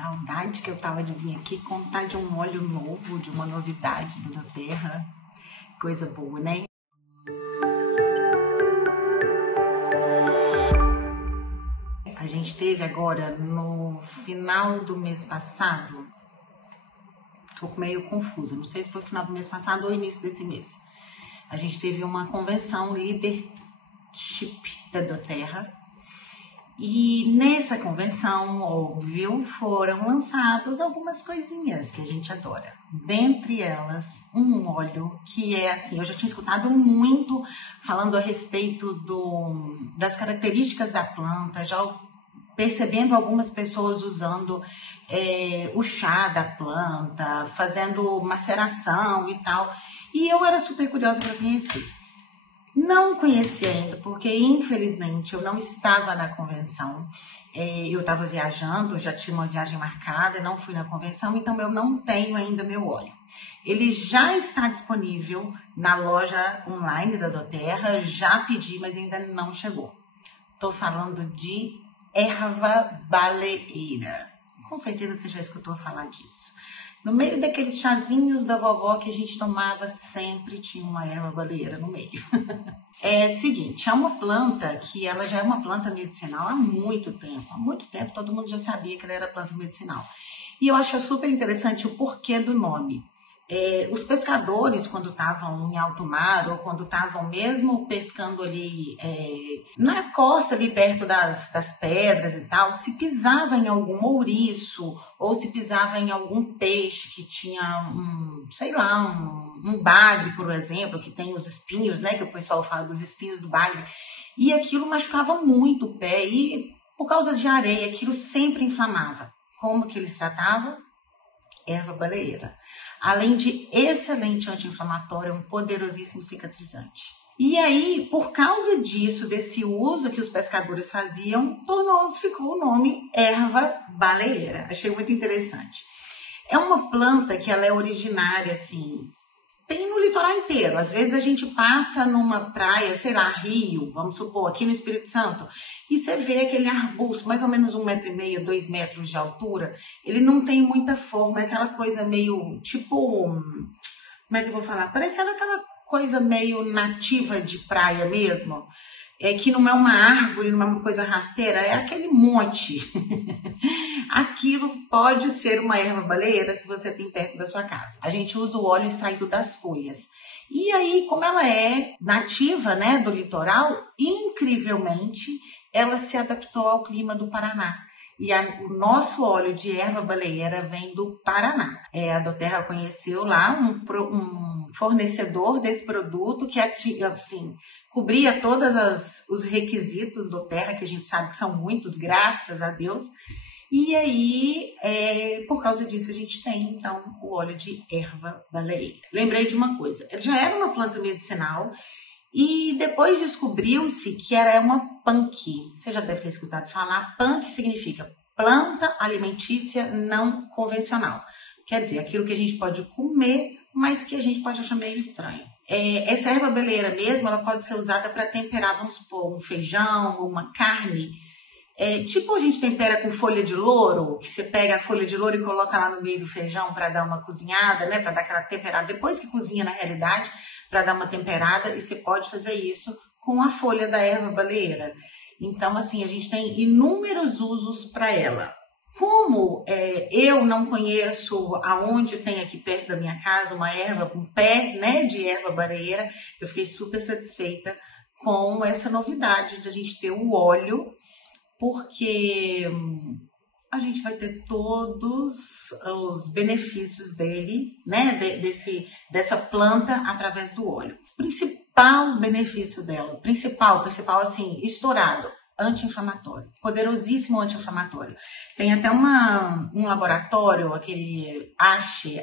Saudade que eu tava de vir aqui contar de um óleo novo, de uma novidade da terra. Coisa boa, né? A gente teve agora no final do mês passado, tô meio confusa, não sei se foi final do mês passado ou início desse mês. A gente teve uma convenção Leadership da doTERRA. E nessa convenção, óbvio, foram lançados algumas coisinhas que a gente adora. Dentre elas, um óleo que é assim, eu já tinha escutado muito falando a respeito das características da planta, já percebendo algumas pessoas usando o chá da planta, fazendo maceração e tal. E eu era super curiosa para conhecer. Não conheci ainda, porque infelizmente eu não estava na convenção. Eu estava viajando, já tinha uma viagem marcada, não fui na convenção, então eu não tenho ainda meu óleo. Ele já está disponível na loja online da doTERRA, já pedi, mas ainda não chegou. Estou falando de erva baleeira. Com certeza você já escutou falar disso. No meio daqueles chazinhos da vovó que a gente tomava, sempre tinha uma erva baleeira no meio. É o seguinte, é uma planta que ela já é uma planta medicinal há muito tempo. Há muito tempo todo mundo já sabia que ela era planta medicinal. E eu acho super interessante o porquê do nome. Os pescadores, quando estavam em alto mar ou quando estavam mesmo pescando ali na costa, ali perto das pedras e tal, se pisava em algum ouriço ou se pisava em algum peixe que tinha um bagre, por exemplo, que tem os espinhos, né, que o pessoal fala dos espinhos do bagre, e aquilo machucava muito o pé e por causa de areia aquilo sempre inflamava. Como que eles tratavam? Erva baleeira. Além de excelente anti-inflamatório, um poderosíssimo cicatrizante. E aí, por causa disso, desse uso que os pescadores faziam, ficou o nome erva baleeira. Achei muito interessante. É uma planta que ela é originária, assim, tem no litoral inteiro. Às vezes a gente passa numa praia, sei lá, Rio, vamos supor, aqui no Espírito Santo, e você vê aquele arbusto, mais ou menos 1,5 m, 2 metros de altura. Ele não tem muita forma, é aquela coisa meio, tipo, como é que eu vou falar? Parecendo aquela coisa meio nativa de praia mesmo, que não é uma árvore, não é uma coisa rasteira, é aquele monte. Aquilo pode ser uma erva baleeira se você tem perto da sua casa. A gente usa o óleo extraído das folhas. E aí, como ela é nativa, né, do litoral, incrivelmente, ela se adaptou ao clima do Paraná. E o nosso óleo de erva baleeira vem do Paraná. A doTERRA conheceu lá um fornecedor desse produto que assim, cobria todos os requisitos doTERRA, que a gente sabe que são muitos, graças a Deus. E aí, por causa disso, a gente tem, então, o óleo de erva baleeira. Lembrei de uma coisa, ele já era uma planta medicinal e depois descobriu-se que era uma punk. Você já deve ter escutado falar. Punk significa planta alimentícia não convencional. Quer dizer, aquilo que a gente pode comer, mas que a gente pode achar meio estranho. Essa erva baleeira mesmo, ela pode ser usada para temperar, vamos supor, um feijão ou uma carne. Tipo a gente tempera com folha de louro, que você pega a folha de louro e coloca lá no meio do feijão para dar uma cozinhada, né? Para dar aquela temperada. Depois que cozinha, na realidade, para dar uma temperada, e você pode fazer isso com a folha da erva baleeira. Então, assim, a gente tem inúmeros usos para ela. Como eu não conheço aonde tem aqui perto da minha casa um pé, né, de erva baleeira, eu fiquei super satisfeita com essa novidade de a gente ter o óleo, porque a gente vai ter todos os benefícios dele, né, dessa planta através do óleo. Principal benefício dela, principal assim, estourado, anti-inflamatório, poderosíssimo anti-inflamatório. Tem até um laboratório, aquele Ache,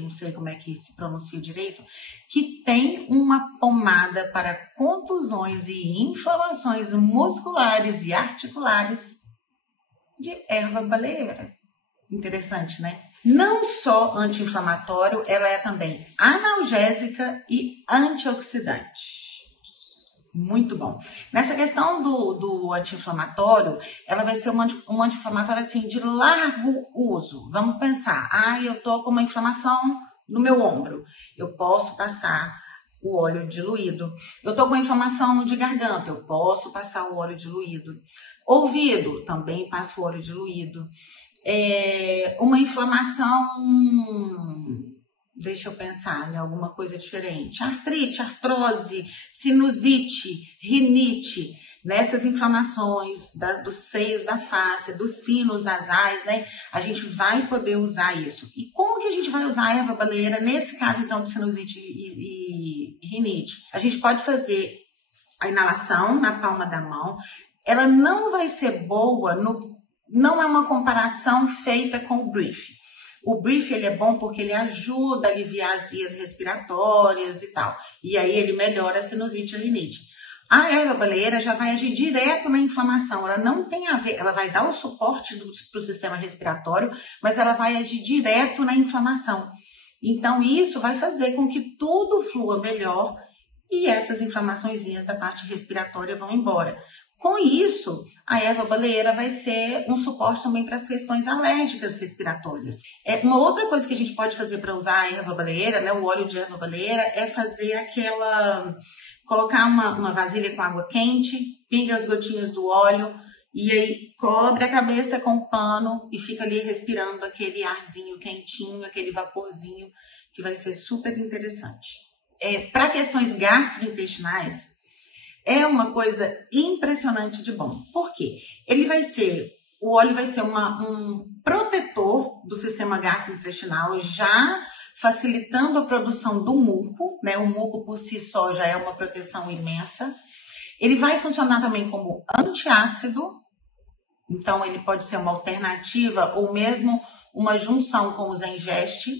não sei como é que se pronuncia direito, que tem uma pomada para contusões e inflamações musculares e articulares de erva baleeira. Interessante, né? Não só anti-inflamatório, ela é também analgésica e antioxidante. Muito bom. Nessa questão do anti-inflamatório, ela vai ser um anti-inflamatório assim, de largo uso. Vamos pensar, eu tô com uma inflamação no meu ombro. Eu posso passar o óleo diluído. Eu tô com inflamação de garganta. Eu posso passar o óleo diluído. Ouvido, também passo o óleo diluído. Uma inflamação... Deixa eu pensar em alguma coisa diferente. Artrite, artrose, sinusite, rinite, nessas inflamações dos seios da face, dos sinos nasais, né? A gente vai poder usar isso. E como que a gente vai usar a erva baleeira nesse caso, então, de sinusite e rinite? A gente pode fazer a inalação na palma da mão. Ela não vai ser boa, não é uma comparação feita com o brief. O brief ele é bom porque ele ajuda a aliviar as vias respiratórias e tal. E aí ele melhora a sinusite e a rinite. A erva baleeira já vai agir direto na inflamação. Ela não tem a ver, ela vai dar o suporte para o sistema respiratório, mas ela vai agir direto na inflamação. Então isso vai fazer com que tudo flua melhor e essas inflamaçõezinhas da parte respiratória vão embora. Com isso, a erva baleeira vai ser um suporte também para as questões alérgicas respiratórias. Uma outra coisa que a gente pode fazer para usar a erva baleeira, né, o óleo de erva baleeira, é fazer colocar uma vasilha com água quente, pinga as gotinhas do óleo e aí cobre a cabeça com um pano e fica ali respirando aquele arzinho quentinho, aquele vaporzinho, que vai ser super interessante. Para questões gastrointestinais, é uma coisa impressionante de bom. Por quê? O óleo vai ser um protetor do sistema gastrointestinal, já facilitando a produção do muco, né? O muco por si só já é uma proteção imensa. Ele vai funcionar também como antiácido, então ele pode ser uma alternativa ou mesmo uma junção com o Zengeste.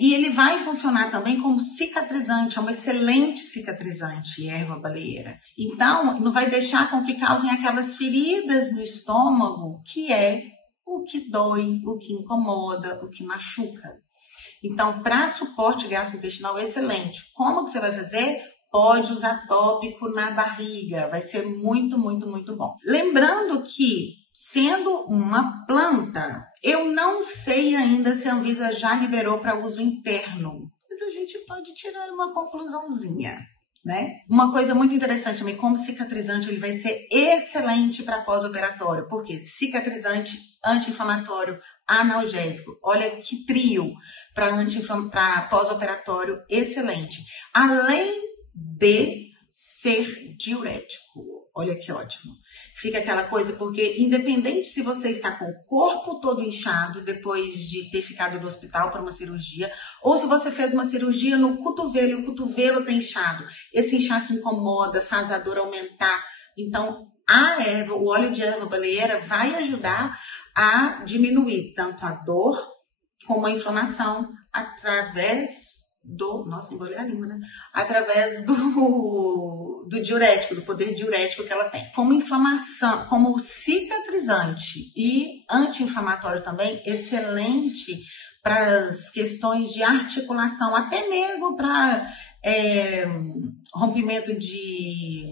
E ele vai funcionar também como cicatrizante, é um excelente cicatrizante, erva baleeira. Então, não vai deixar com que causem aquelas feridas no estômago, que é o que dói, o que incomoda, o que machuca. Então, para suporte gastrointestinal, é excelente. Como que você vai fazer? Pode usar tópico na barriga, vai ser muito, muito, muito bom. Lembrando que, sendo uma planta, eu não sei ainda se a Anvisa já liberou para uso interno, mas a gente pode tirar uma conclusãozinha, né? Uma coisa muito interessante também, como cicatrizante, ele vai ser excelente para pós-operatório, porque cicatrizante, anti-inflamatório, analgésico, olha que trio para pós-operatório excelente, além de ser diurético. Olha que ótimo. Fica aquela coisa, porque independente se você está com o corpo todo inchado depois de ter ficado no hospital para uma cirurgia, ou se você fez uma cirurgia no cotovelo e o cotovelo está inchado, esse inchaço incomoda, faz a dor aumentar. Então, o óleo de erva baleeira vai ajudar a diminuir tanto a dor como a inflamação através nossa, embolei a língua, né? Através do diurético, do poder diurético que ela tem. Como inflamação, como cicatrizante e anti-inflamatório também, excelente para as questões de articulação, até mesmo para rompimento de...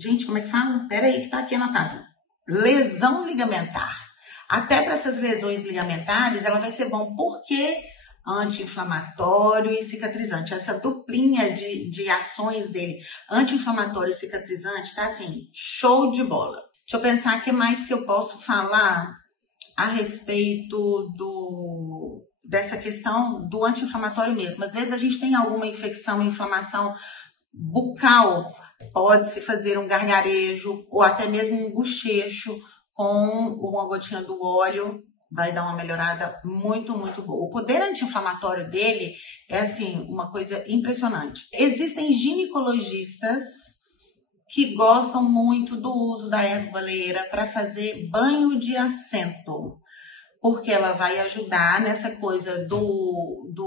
Gente, como é que fala? Peraí que tá aqui anotado. Lesão ligamentar. Até para essas lesões ligamentares, ela vai ser bom, porque anti-inflamatório e cicatrizante. Essa duplinha de ações dele, anti-inflamatório e cicatrizante, tá assim, show de bola. Deixa eu pensar o que mais que eu posso falar a respeito dessa questão do anti-inflamatório mesmo. Às vezes a gente tem alguma infecção, inflamação bucal, pode-se fazer um gargarejo ou até mesmo um bochecho com uma gotinha do óleo, vai dar uma melhorada muito, muito boa. O poder anti-inflamatório dele é, assim, uma coisa impressionante. Existem ginecologistas que gostam muito do uso da erva baleeira para fazer banho de assento, porque ela vai ajudar nessa coisa do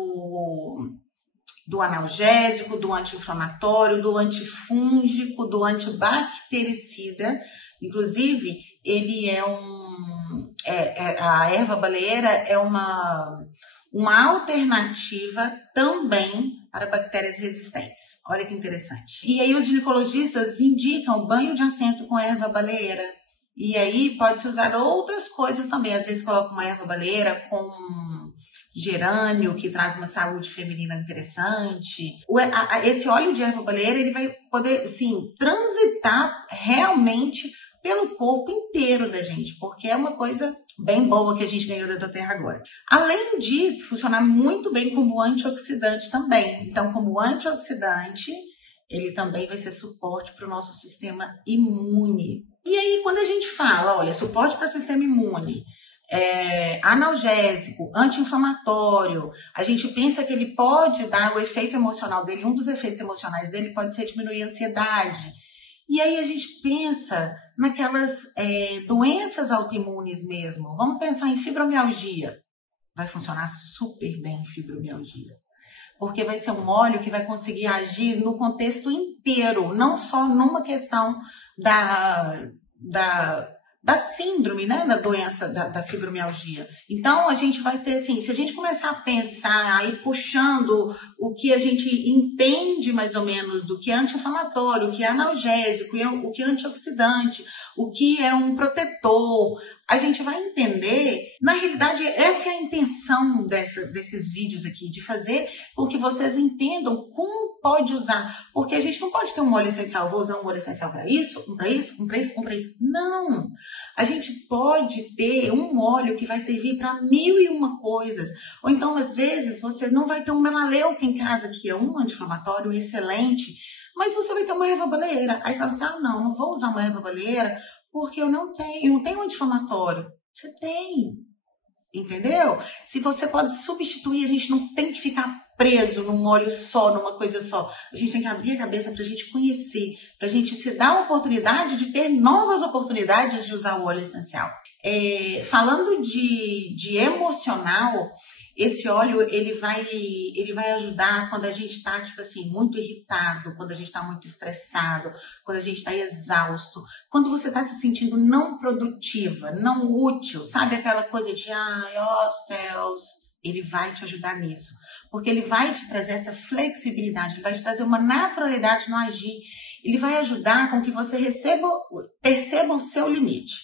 analgésico, do anti-inflamatório, do antifúngico, do antibactericida. Inclusive, ele a erva baleeira é uma alternativa também para bactérias resistentes. Olha que interessante. E aí os ginecologistas indicam banho de assento com erva baleeira. E aí pode-se usar outras coisas também. Às vezes coloca uma erva baleeira com gerânio, que traz uma saúde feminina interessante. Esse óleo de erva baleeira, ele vai poder, sim, transitar realmente pelo corpo inteiro da gente, porque é uma coisa bem boa que a gente ganhou da Terra agora. Além de funcionar muito bem como antioxidante também. Então, como antioxidante, ele também vai ser suporte para o nosso sistema imune. E aí, quando a gente fala, olha, suporte para o sistema imune, analgésico, anti-inflamatório, a gente pensa que ele pode dar o efeito emocional dele, um dos efeitos emocionais dele pode ser diminuir a ansiedade. E aí a gente pensa naquelas doenças autoimunes mesmo. Vamos pensar em fibromialgia. Vai funcionar super bem em fibromialgia. Porque vai ser um óleo que vai conseguir agir no contexto inteiro, não só numa questão da síndrome, né, da doença da fibromialgia. Então, a gente vai ter, assim, se a gente começar a pensar, aí puxando o que a gente entende mais ou menos do que é anti-inflamatório, o que é analgésico, o que é antioxidante, o que é um protetor, a gente vai entender, na realidade, essa é a intenção desses vídeos aqui, de fazer com que vocês entendam como pode usar, porque a gente não pode ter um óleo essencial, vou usar um óleo essencial para isso, um para isso, um para isso, um para isso. Não! A gente pode ter um óleo que vai servir para 1001 coisas. Ou então, às vezes, você não vai ter um melaleuca em casa, que é um anti-inflamatório excelente, mas você vai ter uma erva baleeira. Aí você fala assim, não vou usar uma erva baleeira porque eu não tenho anti-inflamatório. Você tem, entendeu? Se você pode substituir, a gente não tem que ficar preso num óleo só, numa coisa só. A gente tem que abrir a cabeça para a gente conhecer, para a gente se dar a oportunidade de ter novas oportunidades de usar o óleo essencial. Falando de emocional, esse óleo ele vai ajudar quando a gente está, tipo assim, muito irritado, quando a gente está muito estressado, quando a gente está exausto, quando você está se sentindo não produtiva, não útil, sabe aquela coisa de, ó céus, ele vai te ajudar nisso. Porque ele vai te trazer essa flexibilidade, ele vai te trazer uma naturalidade no agir, ele vai ajudar com que você perceba o seu limite.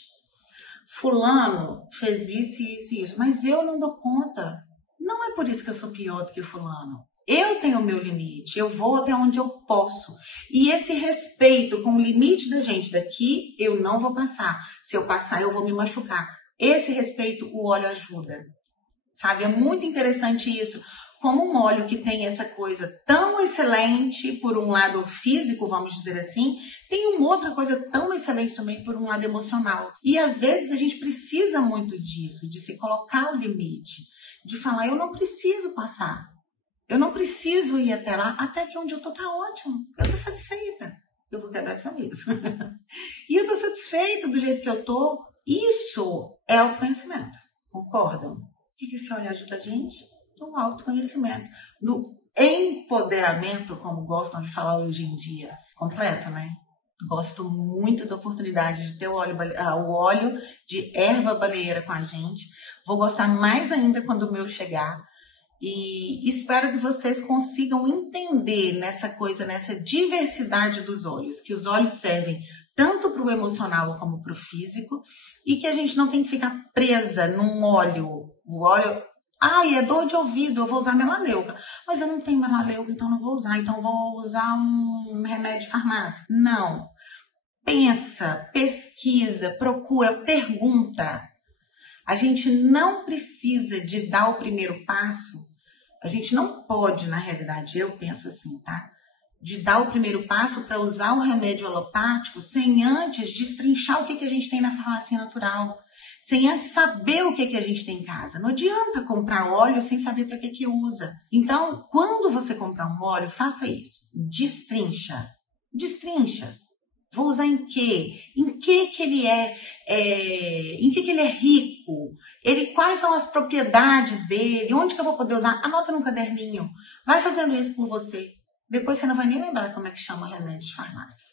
Fulano fez isso, isso e isso, mas eu não dou conta. Não é por isso que eu sou pior do que fulano. Eu tenho o meu limite, eu vou até onde eu posso. E esse respeito com o limite da gente, daqui eu não vou passar. Se eu passar, eu vou me machucar. Esse respeito, o óleo ajuda. Sabe, é muito interessante isso. Como um óleo que tem essa coisa tão excelente, por um lado físico, vamos dizer assim, tem uma outra coisa tão excelente também por um lado emocional. E às vezes a gente precisa muito disso, de se colocar o limite, de falar, eu não preciso passar, eu não preciso ir até lá, até que onde eu tô tá ótimo, eu tô satisfeita, eu vou quebrar essa mesa. E eu tô satisfeita do jeito que eu tô. Isso é autoconhecimento, concordam? O que esse óleo ajuda a gente? No autoconhecimento, no empoderamento, como gostam de falar hoje em dia. Completo, né? Gosto muito da oportunidade de ter o óleo de erva baleeira com a gente. Vou gostar mais ainda quando o meu chegar. E espero que vocês consigam entender nessa coisa, nessa diversidade dos óleos. Que os óleos servem tanto para o emocional como para o físico. E que a gente não tem que ficar presa num óleo. O óleo... é dor de ouvido, eu vou usar melaleuca. Mas eu não tenho melaleuca, então não vou usar. Então eu vou usar um remédio de farmácia. Não. Pensa, pesquisa, procura, pergunta. A gente não precisa de dar o primeiro passo. A gente não pode, na realidade, eu penso assim, tá? De dar o primeiro passo para usar o remédio alopático sem antes destrinchar o que a gente tem na farmácia natural. Sem antes saber o que a gente tem em casa. Não adianta comprar óleo sem saber para que usa. Então, quando você comprar um óleo, faça isso. Destrincha. Destrincha. Vou usar em quê? Em que ele em que ele é rico? Quais são as propriedades dele? Onde que eu vou poder usar? Anota num caderninho. Vai fazendo isso por você. Depois você não vai nem lembrar como é que chama o remédio de farmácia.